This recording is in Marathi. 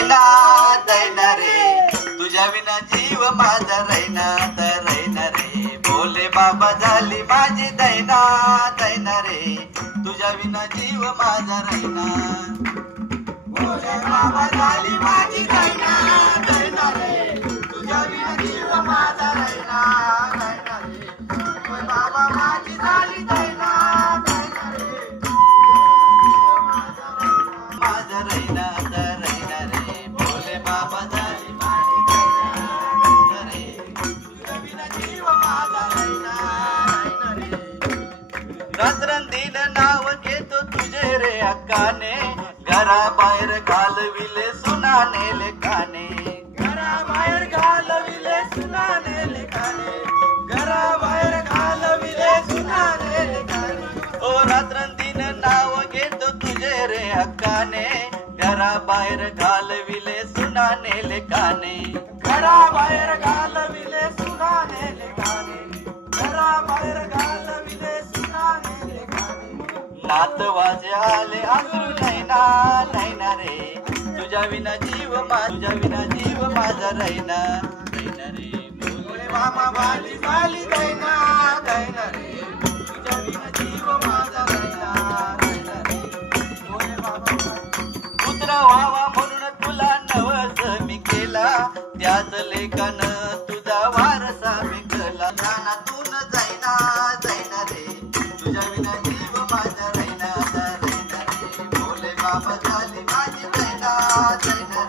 दैना दैना रे, तुझ्या विना जीव माझा रैना तर रैना रे. भोले बाबा झाली माझी दैना दैना रे, तुझ्या विना जीव माझा रैना. भोले बाबा झाली माझी दैना दैना रे, तुझ्या विना जीव माझा रैना दैना रे. भोले बाबा माझी झाली दैना दैना रे, माझा रैना तर रैना रे. भोले बाबा झाली माझी दैना दैना रे, तुझ्या विना जीव माझा रैना रैना रे. रात्रंदिन नाव घेतो तुझे रे अक्काने, घराबाहेर घालविले सुनाने लेकाने. घराबाहेर घालविले सुनाने लेकाने, घराबाहेर घालविले सुनाने लेकाने. ओ रात्रंदिन नाव घेतो तुझे रे हक्काने, घराबाहेर घालविले सुनाने लेकाने. घराबाहेर घालविले सुनाने लेकाने, घराबाहेर घालविले सुनाने लेकाने. नातवाचे आले अश्रू नैना नैना रे, तुझ्या विना जीव तुझ्या विना जीव माझा रैना रैना रे. भोले बाबा वाली वाली दैना दैना रे, तुझ्या विना जीव माझा रैना रैना रे. भोले बाबा पुत्र व्हावा म्हणून तुला नवस मी केला, त्याच लेखन तुझा वारसा मी केला. ध्यानातून जाईना जाईना रे, तुझ्या विना जीव माझा रैना रैना रे. भोले बाबा झाली माझी दैना दैना